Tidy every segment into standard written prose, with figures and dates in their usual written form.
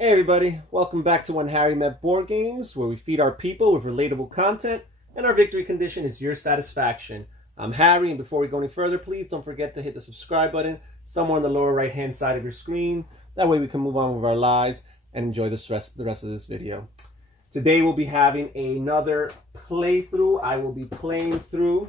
Hey everybody, welcome back to When Harry Met Board Games, where we feed our people with relatable content, and our victory condition is your satisfaction. I'm Harry, and before we go any further, please don't forget to hit the subscribe button somewhere on the lower right hand side of your screen. That way we can move on with our lives and enjoy the rest of this video. Today we'll be having another playthrough. I will be playing through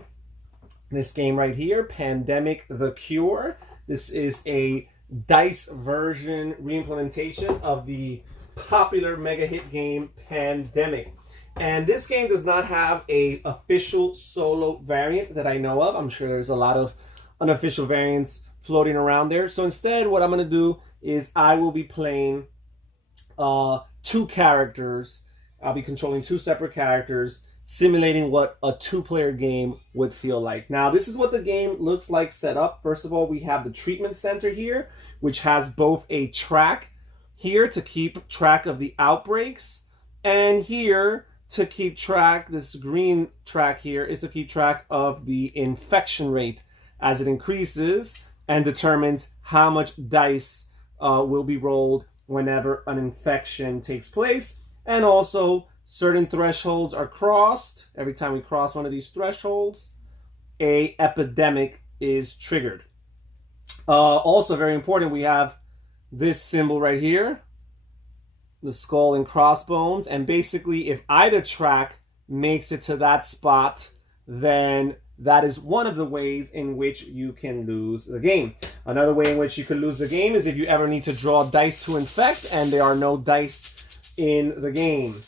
this game right here, Pandemic the Cure. This is a dice version reimplementation of the popular mega hit game Pandemic. And this game does not have a official solo variant that I know of. I'm sure there's a lot of unofficial variants floating around there. So instead, what I'm going to do is I will be playing two characters. I'll be controlling two separate characters, simulating what a two-player game would feel like. Now, this is what the game looks like set up. First of all, we have the treatment center here, which has both a track here to keep track of the outbreaks, and here to keep track, this green track here is to keep track of the infection rate as it increases and determines how much dice will be rolled whenever an infection takes place. And also, certain thresholds are crossed. Every time we cross one of these thresholds, an epidemic is triggered. Also very important, we have this symbol right here, the skull and crossbones. And basically, if either track makes it to that spot, then that is one of the ways in which you can lose the game. Another way in which you could lose the game is if you ever need to draw dice to infect and there are no dice in the game.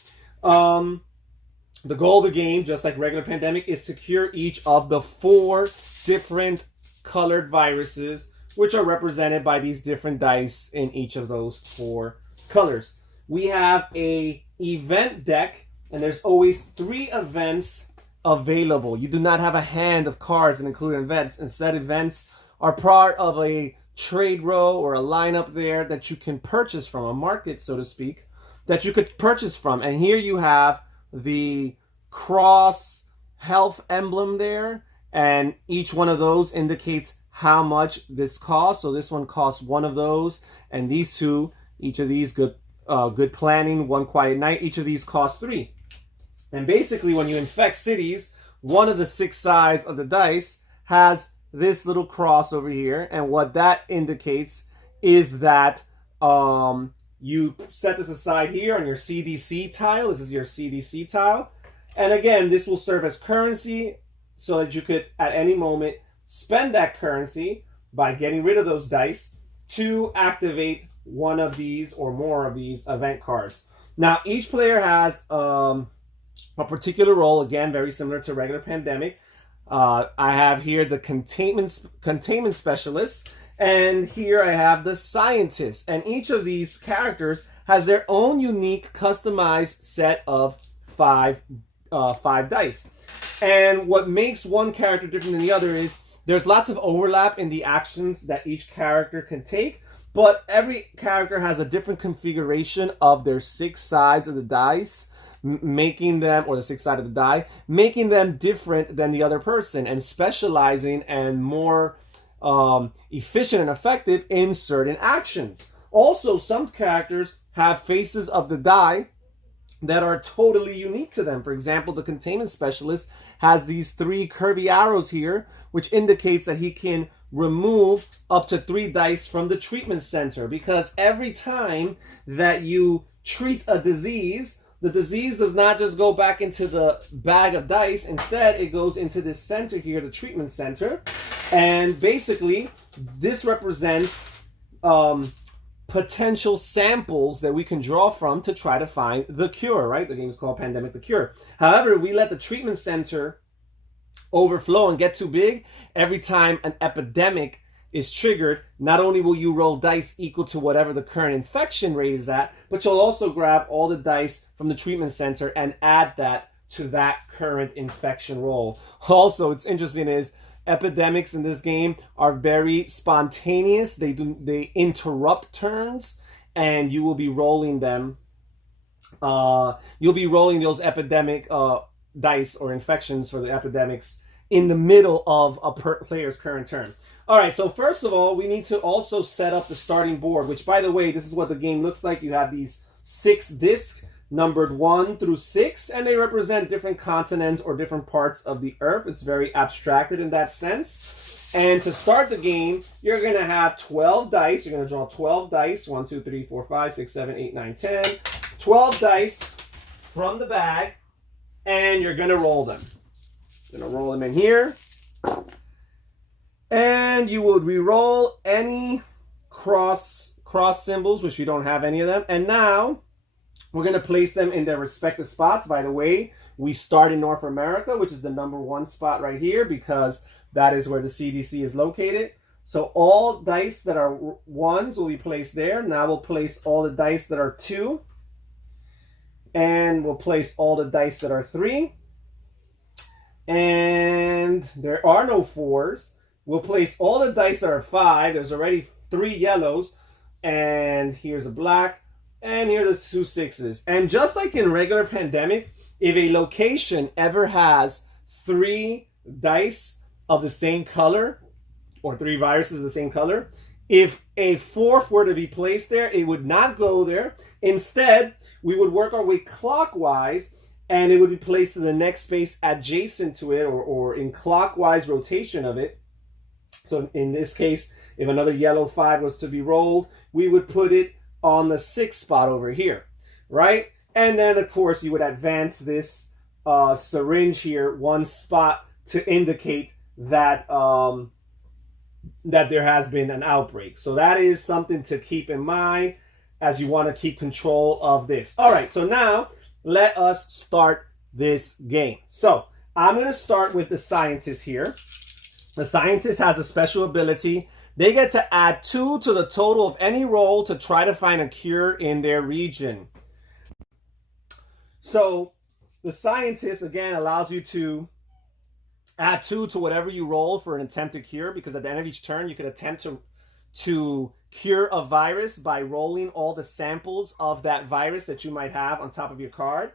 The goal of the game, just like regular Pandemic, is to cure each of the 4 different colored viruses, which are represented by these different dice in each of those 4 colors. We have a event deck, and there's always 3 events available. You do not have a hand of cards that include events. Instead, events are part of a trade row or a lineup there that you can purchase from, a market, so to speak, that you could purchase from. And here you have the cross health emblem there, and each one of those indicates how much this costs. So this one costs 1 of those, and these 2, each of these, good planning, 1 quiet night, each of these costs 3. And basically, when you infect cities, one of the 6 sides of the dice has this little cross over here, and what that indicates is that you set this aside here on your CDC tile. This is your CDC tile. And again, this will serve as currency so that you could, at any moment, spend that currency by getting rid of those dice to activate one of these or more of these event cards. Now, each player has a particular role, again, very similar to regular Pandemic. I have here the Containment Specialist, and here I have the Scientist. And each of these characters has their own unique, customized set of 5 dice. And what makes one character different than the other is there's lots of overlap in the actions that each character can take, but every character has a different configuration of their 6 sides of the dice, making them, or the 6 sides of the die, making them different than the other person and specializing and more efficient and effective in certain actions. Also, some characters have faces of the die that are totally unique to them. For example, the Containment Specialist has these 3 curvy arrows here, which indicates that he can remove up to 3 dice from the treatment center, because every time that you treat a disease, the disease does not just go back into the bag of dice. Instead, it goes into this center here, the treatment center. And basically, this represents potential samples that we can draw from to try to find the cure, right? The game is called Pandemic the Cure. However, if we let the treatment center overflow and get too big, every time an epidemic is triggered, not only will you roll dice equal to whatever the current infection rate is at, but you'll also grab all the dice from the treatment center and add that to that current infection roll. Also, what's interesting is epidemics in this game are very spontaneous. They interrupt turns, and you will be rolling them. You'll be rolling those epidemic dice or infections for the epidemics in the middle of a player's current turn. All right, so first of all, we need to also set up the starting board, which, by the way, this is what the game looks like. You have these 6 discs numbered 1 through 6, and they represent different continents or different parts of the earth. It's very abstracted in that sense. And to start the game, you're going to have 12 dice. You're going to draw 12 dice. 1, 2, 3, 4, 5, 6, 7, 8, 9, 10. 12 dice from the bag, and you're going to roll them. You're going to roll them in here. And you would re-roll any cross symbols, which you don't have any of them. And now we're going to place them in their respective spots. By the way, we start in North America, which is the number 1 spot right here, because that is where the CDC is located. So all dice that are 1s will be placed there. Now we'll place all the dice that are 2. And we'll place all the dice that are 3. And there are no 4s. We'll place all the dice that are 5. There's already 3 yellows. And here's a black. And here are the 2 6s. And just like in regular Pandemic, if a location ever has 3 dice of the same color, or 3 viruses of the same color, if a 4th were to be placed there, it would not go there. Instead, we would work our way clockwise, and it would be placed in the next space adjacent to it, or in clockwise rotation of it. So in this case, if another yellow 5 was to be rolled, we would put it on the 6th spot over here, right? And then, of course, you would advance this syringe here 1 spot to indicate that that there has been an outbreak. So that is something to keep in mind as you want to keep control of this. All right, so now let us start this game. So I'm going to start with the scientist here. The scientist has a special ability. They get to add 2 to the total of any roll to try to find a cure in their region. So the scientist, again, allows you to add 2 to whatever you roll for an attempted cure, because at the end of each turn, you could attempt to cure a virus by rolling all the samples of that virus that you might have on top of your card.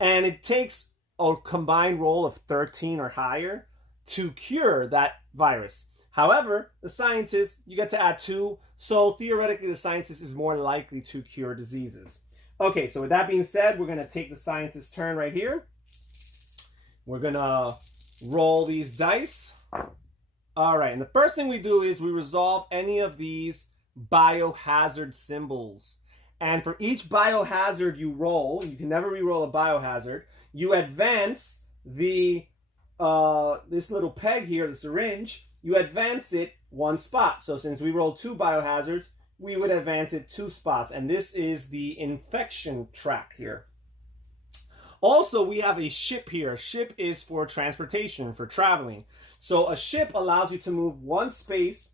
And it takes a combined roll of 13 or higher to cure that virus. However, the scientist, you get to add 2, so theoretically the scientist is more likely to cure diseases. Okay, so with that being said, we're going to take the scientist's turn right here. We're going to roll these dice. All right, and the first thing we do is we resolve any of these biohazard symbols. And for each biohazard you roll, you can never re-roll a biohazard, you advance the this little peg here, the syringe, you advance it 1 spot. So since we rolled 2 biohazards, we would advance it 2 spots. And this is the infection track here. Also, we have a ship here. A ship is for transportation, for traveling. So a ship allows you to move 1 space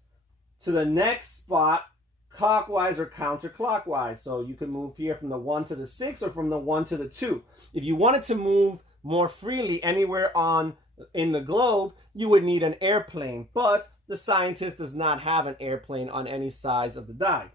to the next spot, clockwise or counterclockwise. So you can move here from the 1 to the 6 or from the 1 to the 2. If you wanted to move more freely anywhere in the globe, you would need an airplane. But the scientist does not have an airplane on any size of the die.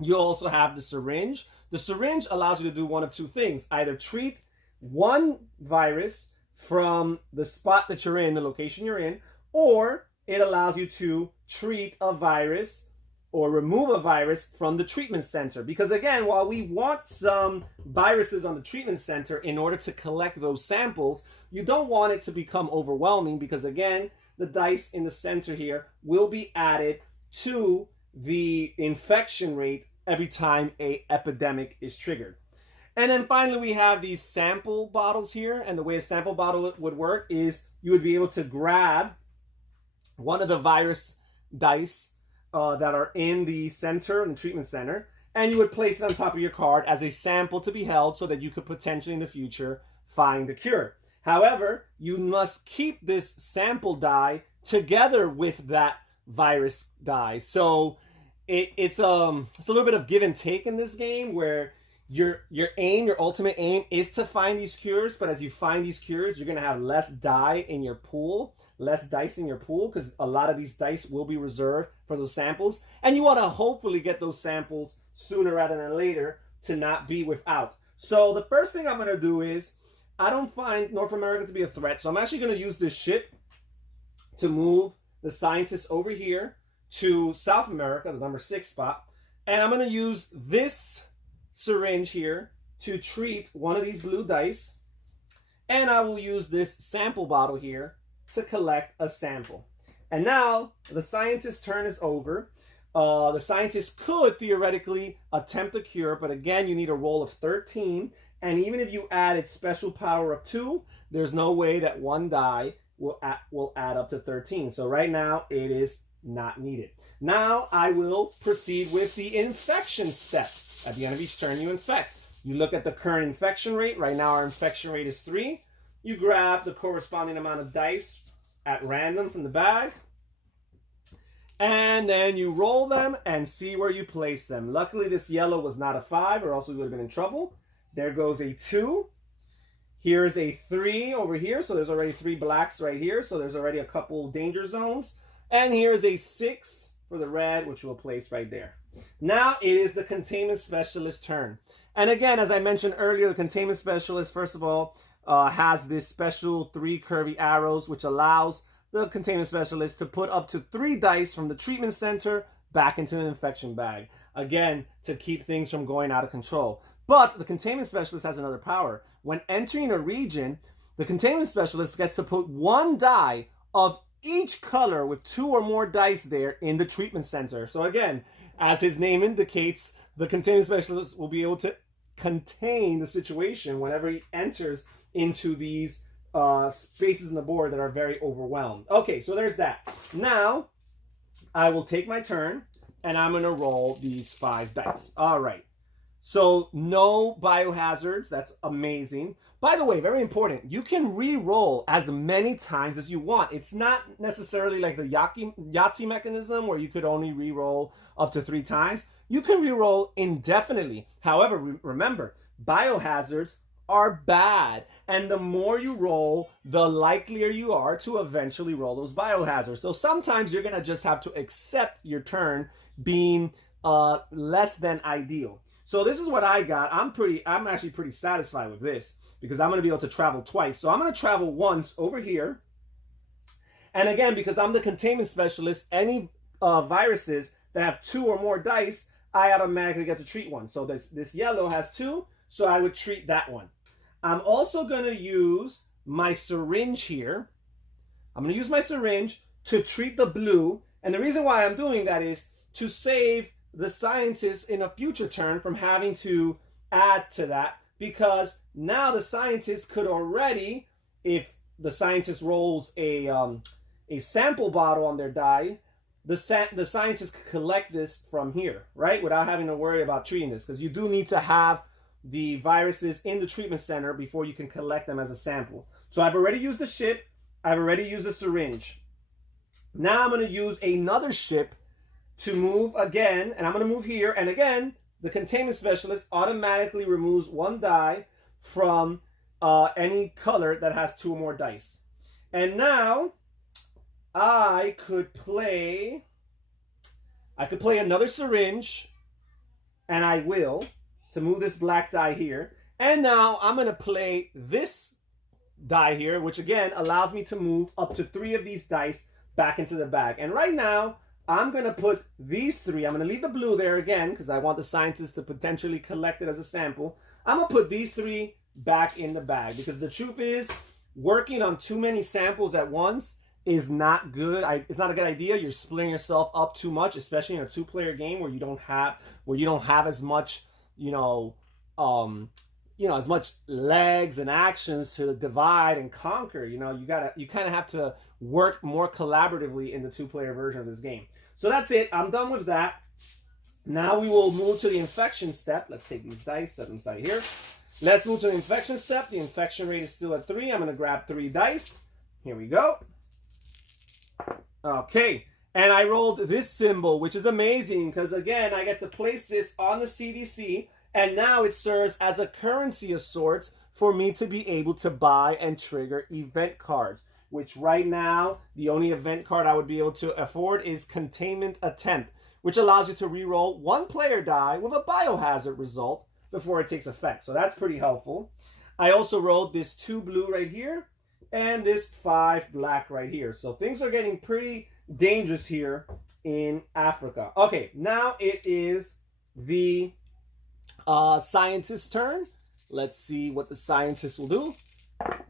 You also have the syringe. The syringe allows you to do one of 2 things. Either treat 1 virus from the spot that you're in, the location you're in, or it allows you to treat a virus or remove a virus from the treatment center. Because again, while we want some viruses on the treatment center in order to collect those samples, you don't want it to become overwhelming, because again, the dice in the center here will be added to the infection rate every time an epidemic is triggered. And then finally, we have these sample bottles here. And the way a sample bottle would work is you would be able to grab one of the virus dice that are in the center, in the treatment center, and you would place it on top of your card as a sample to be held so that you could potentially in the future find a cure. However, you must keep this sample die together with that virus die. So it's a little bit of give and take in this game, where your ultimate aim is to find these cures, but as you find these cures, you're going to have less dice in your pool, because a lot of these dice will be reserved for those samples, and you want to hopefully get those samples sooner rather than later to not be without. So the first thing I'm going to do is, I don't find North America to be a threat, so I'm actually going to use this ship to move the scientist over here to South America, the number 6 spot. And I'm going to use this syringe here to treat one of these blue dice. And I will use this sample bottle here to collect a sample. And now the scientist's turn is over. The scientist could theoretically attempt a cure, but again, you need a roll of 13. And even if you add its special power of 2, there's no way that one die will add up to 13. So right now, it is not needed. Now I will proceed with the infection step. At the end of each turn, you infect. You look at the current infection rate. Right now, our infection rate is 3. You grab the corresponding amount of dice at random from the bag. And then you roll them and see where you place them. Luckily, this yellow was not a 5, or else we would have been in trouble. There goes a 2. Here's a 3 over here. So there's already 3 blacks right here. So there's already a couple danger zones. And here's a 6 for the red, which we'll place right there. Now it is the Containment Specialist's turn. And again, as I mentioned earlier, the Containment Specialist, first of all, has this special 3 curvy arrows, which allows the Containment Specialist to put up to 3 dice from the treatment center back into the infection bag. Again, to keep things from going out of control. But the Containment Specialist has another power. When entering a region, the Containment Specialist gets to put 1 die of each color with 2 or more dice there in the treatment center. So again, as his name indicates, the Containment Specialist will be able to contain the situation whenever he enters into these spaces in the board that are very overwhelmed. Okay, so there's that. Now, I will take my turn, and I'm going to roll these 5 dice. All right. So, no biohazards. That's amazing. By the way, very important, you can re-roll as many times as you want. It's not necessarily like the Yahtzee mechanism where you could only re-roll up to 3 times. You can re-roll indefinitely. However, remember, biohazards are bad. And the more you roll, the likelier you are to eventually roll those biohazards. So sometimes you're going to just have to accept your turn being less than ideal. So this is what I got. I'm actually pretty satisfied with this because I'm going to be able to travel twice. So I'm going to travel once over here. And again, because I'm the Containment Specialist, any viruses that have 2 or more dice, I automatically get to treat one. So this yellow has 2, so I would treat that one. I'm also going to use my syringe here. I'm going to use my syringe to treat the blue. And the reason why I'm doing that is to save the scientist in a future turn from having to add to that, because now the scientist could already, if the scientist rolls a sample bottle on their die, the scientist could collect this from here, right? Without having to worry about treating this, because you do need to have the viruses in the treatment center before you can collect them as a sample. So I've already used the ship. I've already used the syringe. Now I'm going to use another ship to move again, and I'm going to move here. And again, the Containment Specialist automatically removes 1 die from any color that has 2 or more dice. And now I could play another syringe, and I will, to move this black die here. And now I'm going to play this die here, which again allows me to move up to 3 of these dice back into the bag. And right now, I'm going to put these 3. I'm going to leave the blue there again because I want the scientist to potentially collect it as a sample. I'm going to put these 3 back in the bag because the truth is, working on too many samples at once is not good. It's not a good idea. You're splitting yourself up too much, especially in a 2-player game where you don't have as much, as much legs and actions to divide and conquer. You kind of have to work more collaboratively in the 2-player version of this game. So that's it. I'm done with that. Now we will move to the infection step. Let's take these dice, set them aside here. Let's move to the infection step. The infection rate is still at 3. I'm going to grab 3 dice. Here we go. Okay. And I rolled this symbol, which is amazing because, again, I get to place this on the CDC, and now it serves as a currency of sorts for me to be able to buy and trigger event cards, which right now, the only event card I would be able to afford is Containment Attempt, which allows you to reroll 1 player die with a biohazard result before it takes effect. So that's pretty helpful. I also rolled this 2 blue right here, and this 5 black right here. So things are getting pretty dangerous here in Africa. Okay, now it is the scientist's turn. Let's see what the scientist will do.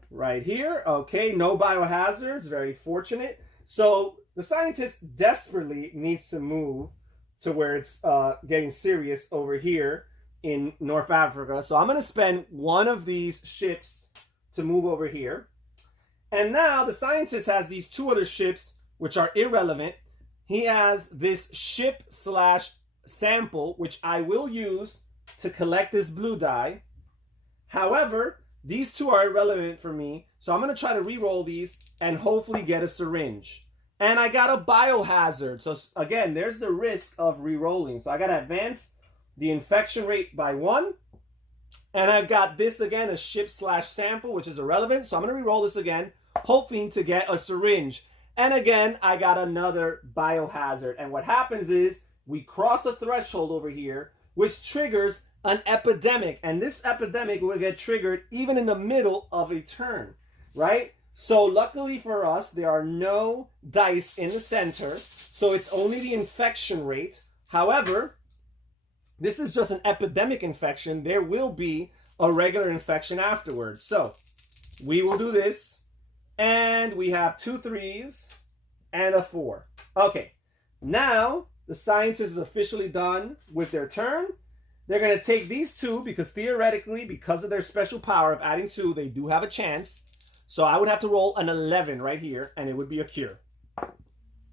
Right here. Okay, no biohazards. Very fortunate. So the scientist desperately needs to move to where it's getting serious over here in North Africa. So I'm going to spend one of these ships to move over here. And now the scientist has these 2 other ships, which are irrelevant. He has this ship / sample, which I will use to collect this blue dye. However, these 2 are irrelevant for me. So I'm going to try to re-roll these and hopefully get a syringe. And I got a biohazard. So again, there's the risk of re-rolling. So I got to advance the infection rate by 1. And I've got this again, a ship / sample, which is irrelevant. So I'm going to re-roll this again, hoping to get a syringe. And again, I got another biohazard. And what happens is we cross a threshold over here, which triggers an epidemic. And this epidemic will get triggered even in the middle of a turn, right? So luckily for us, there are no dice in the center. So it's only the infection rate. However, this is just an epidemic infection. There will be a regular infection afterwards. So we will do this. And we have 2 3s and a 4. Okay, now the scientist is officially done with their turn. They're going to take these 2 because theoretically, because of their special power of adding 2, they do have a chance. So I would have to roll an 11 right here, and it would be a cure.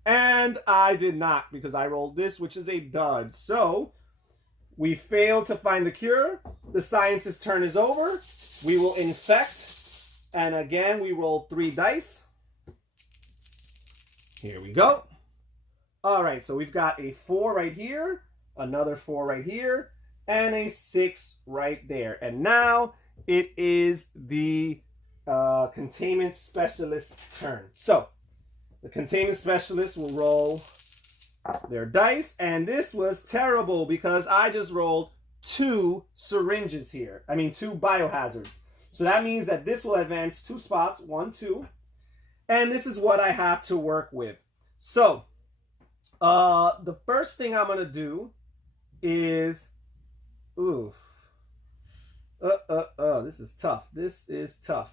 And I did not because I rolled this, which is a dud. So we failed to find the cure. The scientist's turn is over. We will infect. And again, we roll 3 dice. Here we go. All right, so we've got a 4 right here, another 4 right here, and a 6 right there. And now it is the Containment Specialist's turn. So the Containment Specialist will roll their dice. And this was terrible because I just rolled 2 syringes here. I mean, 2 biohazards. So that means that this will advance 2 spots, 1, 2. And this is what I have to work with. So the first thing I'm going to do is, this is tough. This is tough.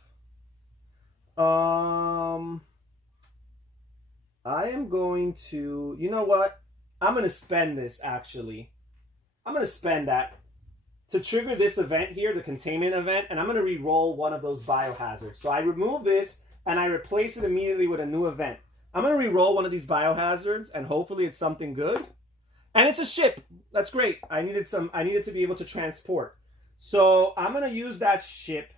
I am going to, you know what? I'm going to spend this actually. I'm going to spend that to trigger this event here, the containment event, and I'm going to re-roll one of those biohazards. So I remove this and I replace it immediately with a new event. I'm going to re-roll one of these biohazards and hopefully it's something good. And it's a ship. That's great. I needed to be able to transport. So I'm going to use that ship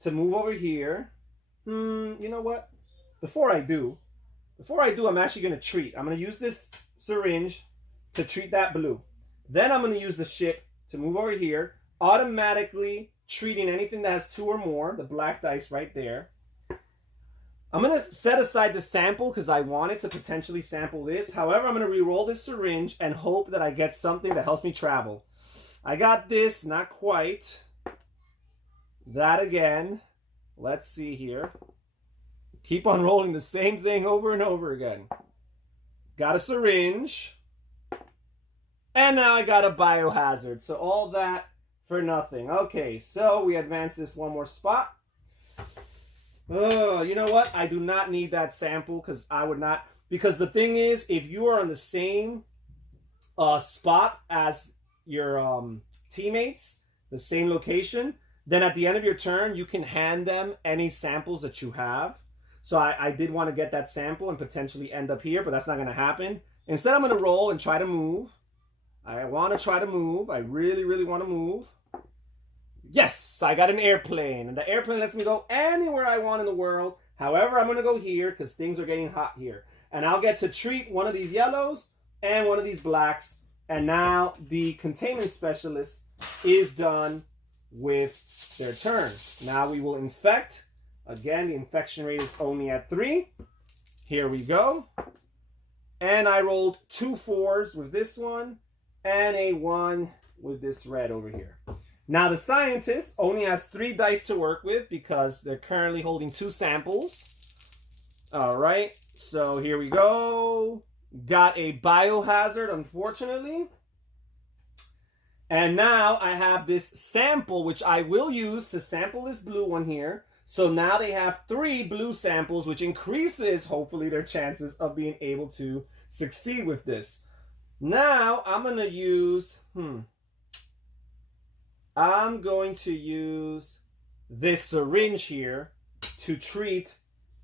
to move over here. You know what? Before I do, I'm actually going to treat. I'm going to use this syringe to treat that blue. Then I'm going to use the ship to move over here, automatically treating anything that has 2 or more, the black dice right there. I'm going to set aside the sample because I wanted to potentially sample this. However, I'm going to re-roll this syringe and hope that I get something that helps me travel. I got this, not quite. That again. Let's see here. Keep on rolling the same thing over and over again. Got a syringe. And now I got a biohazard. So all that for nothing. Okay, so we advance this 1 more spot. Oh, you know what? I do not need that sample because I would not. Because the thing is, if you are on the same spot as your teammates, the same location, then at the end of your turn, you can hand them any samples that you have. So I did want to get that sample and potentially end up here, but that's not going to happen. Instead, I'm going to roll and try to move. I want to try to move. I really, really want to move. Yes, I got an airplane. And the airplane lets me go anywhere I want in the world. However, I'm going to go here because things are getting hot here. And I'll get to treat one of these yellows and one of these blacks. And now the Containment Specialist is done with their turn. Now we will infect. Again, the infection rate is only at 3. Here we go. And I rolled 2 4s with this one and a 1 with this red over here. Now the scientist only has 3 dice to work with because they're currently holding 2 samples. All right, so here we go. Got a biohazard, unfortunately. And now I have this sample, which I will use to sample this blue one here. So now they have 3 blue samples, which increases, hopefully, their chances of being able to succeed with this. Now I'm going to use, I'm going to use this syringe here to treat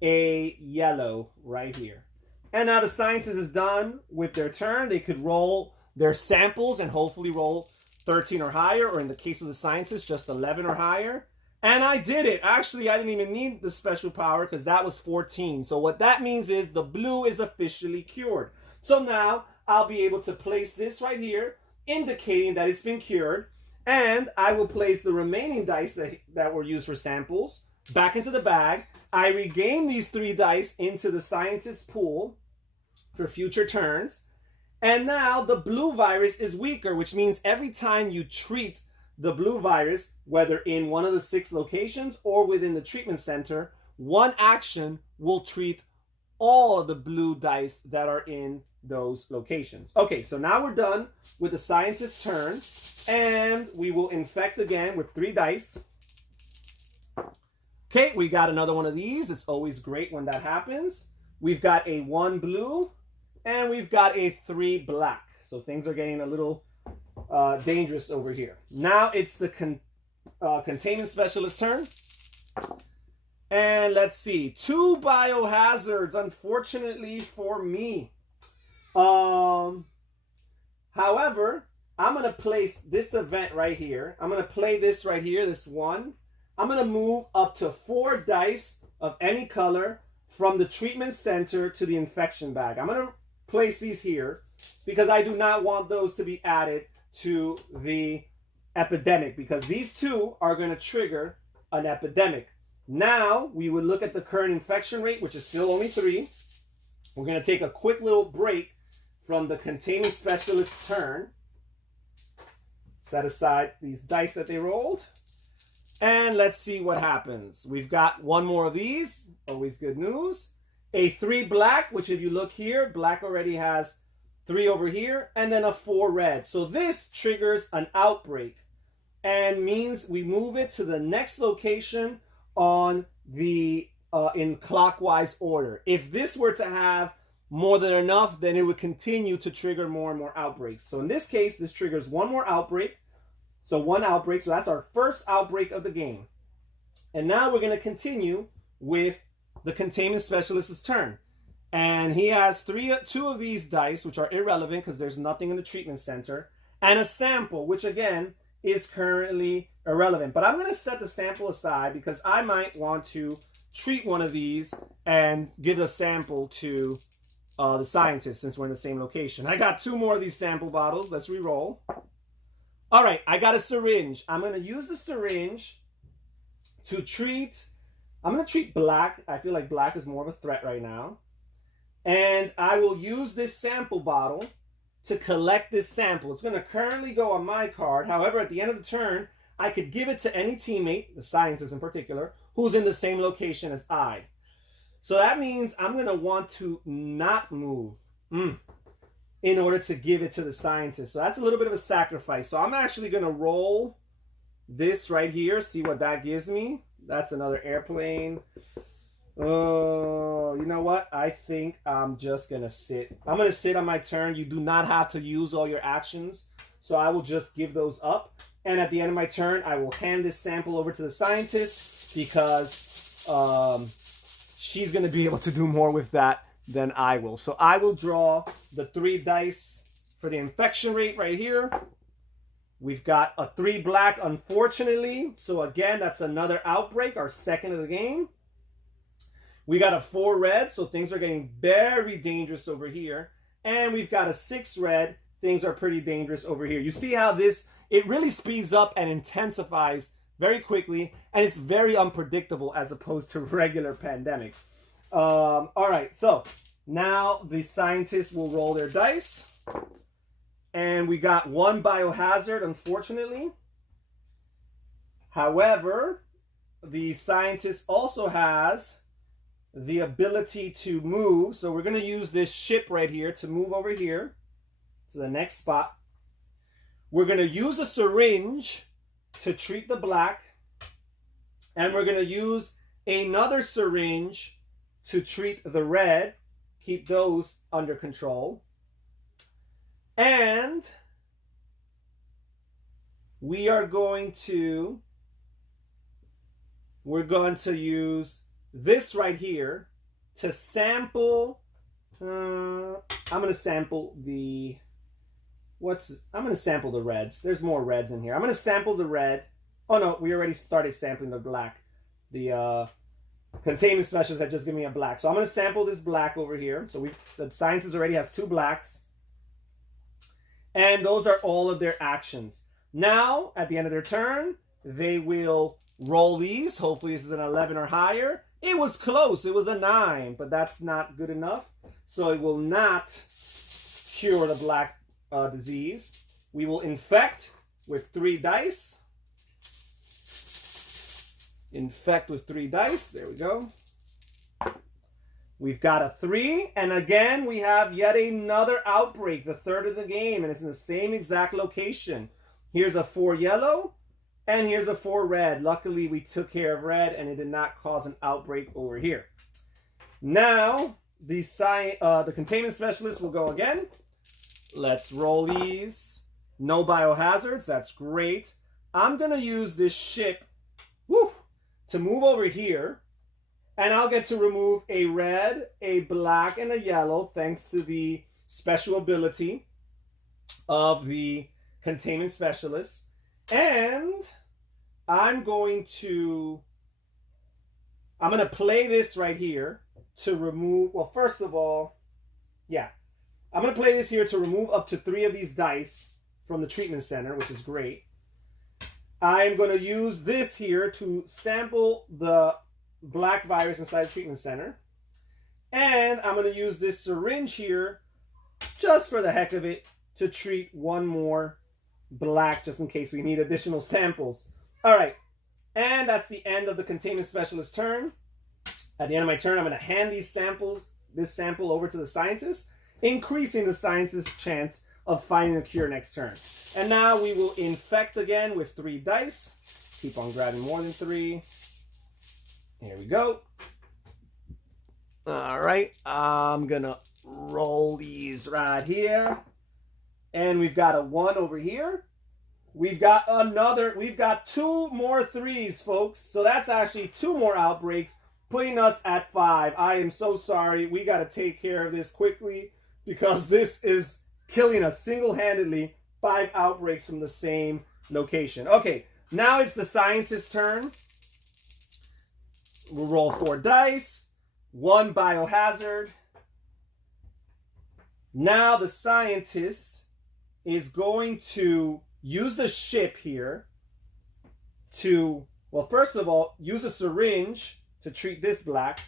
a yellow right here. And now the scientist is done with their turn. They could roll their samples and hopefully roll 13 or higher, or in the case of the scientist, just 11 or higher. And I did it. Actually, I didn't even need the special power because that was 14. So what that means is the blue is officially cured. So now I'll be able to place this right here, indicating that it's been cured. And I will place the remaining dice that were used for samples back into the bag. I regain these 3 dice into the scientist's pool for future turns. And now the blue virus is weaker, which means every time you treat the blue virus, whether in one of the 6 locations or within the treatment center, one action will treat all of the blue dice that are in those locations. Okay, so now we're done with the scientist's turn, and we will infect again with 3 dice. Okay, we got another one of these. It's always great when that happens. We've got a 1 blue, and we've got a 3 black. So things are getting a little dangerous over here. Now it's the Containment Specialist turn. And let's see. 2 biohazards, unfortunately for me. However, I'm going to place this event right here. I'm going to play this right here, this 1. I'm going to move up to 4 dice of any color from the treatment center to the infection bag. I'm going to place these here because I do not want those to be added to the epidemic, because these 2 are going to trigger an epidemic. Now we would look at the current infection rate, which is still only 3. We're going to take a quick little break from the Containment Specialist's turn. Set aside these dice that they rolled. And let's see what happens. We've got 1 more of these. Always good news. A 3 black, which if you look here, black already has 3 over here, and then a 4 red. So this triggers an outbreak and means we move it to the next location on the in clockwise order. If this were to have more than enough, then it would continue to trigger more and more outbreaks. So in this case, this triggers 1 more outbreak. So 1 outbreak. So that's our first outbreak of the game. And now we're going to continue with the Containment Specialist's turn. And he has 2 of these dice, which are irrelevant because there's nothing in the treatment center, and a sample, which again is currently irrelevant. But I'm going to set the sample aside because I might want to treat one of these and give a sample to the scientist since we're in the same location. I got 2 more of these sample bottles. Let's re-roll. All right, I got a syringe. I'm going to use the syringe to treat, I'm going to treat black. I feel like black is more of a threat right now. And I will use this sample bottle to collect this sample. It's going to currently go on my card. However, at the end of the turn, I could give it to any teammate, the scientist in particular, who's in the same location as I. So that means I'm going to want to not move in order to give it to the scientist. So that's a little bit of a sacrifice. So I'm actually going to roll this right here, see what that gives me. That's another airplane. Oh, you know what? I think I'm just going to sit. I'm going to sit on my turn. You do not have to use all your actions. So I will just give those up. And at the end of my turn, I will hand this sample over to the scientist because she's going to be able to do more with that than I will. So I will draw the 3 dice for the infection rate right here. We've got a 3 black, unfortunately. So again, that's another outbreak, our second of the game. We got a 4 red, so things are getting very dangerous over here. And we've got a 6 red. Things are pretty dangerous over here. You see how this, it really speeds up and intensifies very quickly, and it's very unpredictable as opposed to regular pandemic. All right, so now the scientists will roll their dice. And we got 1 biohazard, unfortunately. However, the scientist also has the ability to move. So we're going to use this ship right here to move over here to the next spot. We're going to use a syringe to treat the black. And we're going to use another syringe to treat the red. Keep those under control. And we're going to use this right here to sample. I'm going to sample the reds. There's more reds in here. I'm going to sample the red. Oh no, we already started sampling the black. The Containment Specialist had just given me a black. So I'm going to sample this black over here. So the scientist already has 2 blacks. And those are all of their actions. Now, at the end of their turn, they will roll these. Hopefully this is an 11 or higher. It was close. It was a 9, but that's not good enough. So it will not cure the black disease. We will infect with 3 dice. Infect with 3 dice. There we go. We've got a 3. And again, we have yet another outbreak, the 3rd of the game. And it's in the same exact location. Here's a 4 yellow. And here's a 4 red. Luckily, we took care of red. And it did not cause an outbreak over here. Now, the Containment Specialist will go again. Let's roll these. No biohazards. That's great. I'm going to use this ship to move over here. And I'll get to remove a red, a black, and a yellow thanks to the special ability of the Containment Specialist. And I'm going to play this right here to remove, well, first of all, I'm going to play this here to remove up to 3 of these dice from the treatment center, which is great. I'm going to use this here to sample the black virus inside the treatment center. And I'm going to use this syringe here, just for the heck of it, to treat 1 more black, just in case we need additional samples. All right. And that's the end of the Containment Specialist turn. At the end of my turn, I'm going to hand this sample over to the scientist, increasing the scientist's chance of finding a cure next turn. And now we will infect again with 3 dice. Keep on grabbing more than 3. Here we go. All right. I'm going to roll these right here. And we've got a 1 over here. We've got 2 more 3s, folks. So that's actually 2 more outbreaks, putting us at 5. I am so sorry. We got to take care of this quickly because this is killing us single-handedly. 5 outbreaks from the same location. Okay, now it's the scientist's turn. We'll roll 4 dice. 1 biohazard. Now the scientist is going to use the ship here to, well, first of all, use a syringe to treat this black.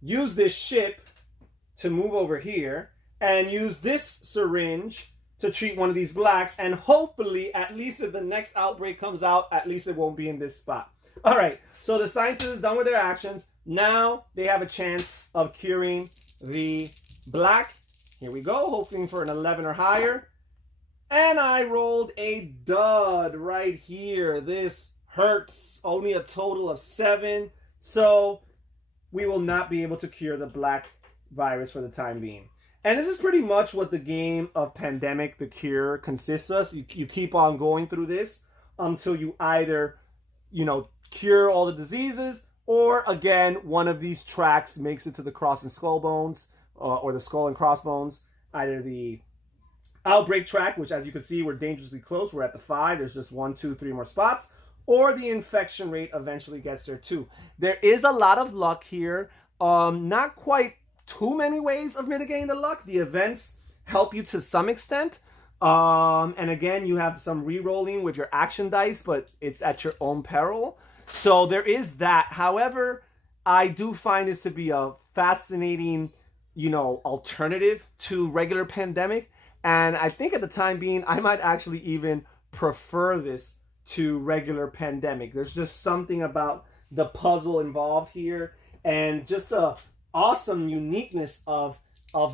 Use this ship to move over here. And use this syringe to treat 1 of these blacks. And hopefully, at least if the next outbreak comes out, at least it won't be in this spot. All right, so the scientist is done with their actions. Now they have a chance of curing the black. Here we go, hoping for an 11 or higher. And I rolled a dud right here. This hurts. Only a total of 7. So we will not be able to cure the black virus for the time being. And this is pretty much what the game of Pandemic the Cure consists of. You keep on going through this until you either, cure all the diseases, or again, one of these tracks makes it to the cross and skull bones, or the skull and crossbones. Either the outbreak track, which as you can see, we're dangerously close. We're at the 5. There's just 1, 2, 3 more spots. Or the infection rate eventually gets there too. There is a lot of luck here. Not quite too many ways of mitigating the luck. The events help you to some extent. And again, you have some re-rolling with your action dice, but it's at your own peril. So there is that. However, I do find this to be a fascinating, alternative to regular Pandemic. And I think at the time being, I might actually even prefer this to regular Pandemic. There's just something about the puzzle involved here, and just the awesome uniqueness of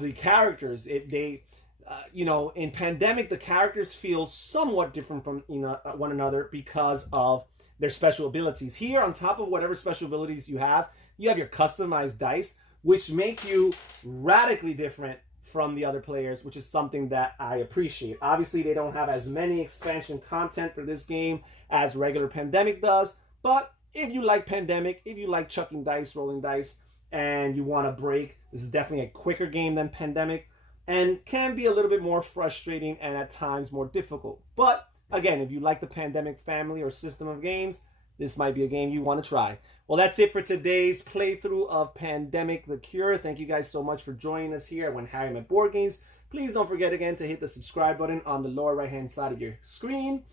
the characters. In Pandemic, the characters feel somewhat different from one another because of their special abilities. Here, on top of whatever special abilities you have your customized dice, which make you radically different from the other players, which is something that I appreciate. Obviously, they don't have as many expansion content for this game as regular Pandemic does, but if you like Pandemic, if you like chucking dice, rolling dice, and you want a break, this is definitely a quicker game than Pandemic, and can be a little bit more frustrating and at times more difficult. But again, if you like the Pandemic family or system of games, this might be a game you want to try. Well, that's it for today's playthrough of Pandemic: The Cure. Thank you guys so much for joining us here at When Harry Met Board Games. Please don't forget again to hit the subscribe button on the lower right-hand side of your screen,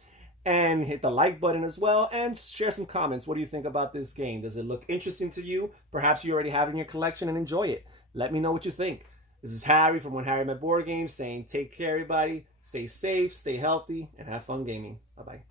and hit the like button as well, and share some comments. What do you think about this game? Does it look interesting to you? Perhaps you already have it in your collection and enjoy it. Let me know what you think. This is Harry from When Harry Met Board Games saying take care, everybody. Stay safe, stay healthy, and have fun gaming. Bye-bye.